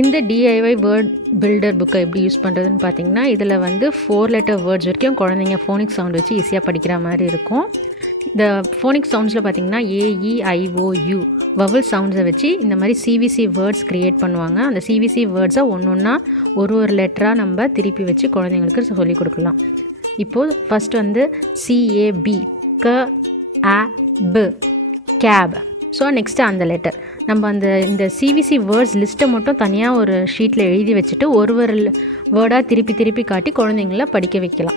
இந்த DIY word filter புக்கை எப்படி யூஸ் பண்ணுறதுன்னு பார்த்தீங்கன்னா, இதில் வந்து 4 லெட்டர் வேர்ட்ஸ் வரைக்கும் குழந்தைங்க ஃபோனிக் சவுண்ட் வச்சு ஈஸியாக படிக்கிற மாதிரி இருக்கும். இந்த ஃபோனிக் சவுண்ட்ஸில் பார்த்தீங்கன்னா AEIOU வவல் சவுண்ட்ஸை வச்சு இந்த மாதிரி சிவிசி வேர்ட்ஸ் க்ரியேட் பண்ணுவாங்க. அந்த சிவிசி வேர்ட்ஸை ஒன்றா ஒரு லெட்டராக நம்ம திருப்பி வச்சு குழந்தைங்களுக்கு சொல்லிக் கொடுக்கலாம். இப்போது ஃபஸ்ட் வந்து CAB CAB cab. So next அந்த லெட்டர் நம்ம இந்த சிவிசி வேர்ட்ஸ் லிஸ்ட்டை மட்டும் தனியாக ஒரு ஷீட்டில் எழுதி வச்சுட்டு ஒரு வேர்டாக திருப்பி காட்டி குழந்தைங்கள படிக்க வைக்கலாம்.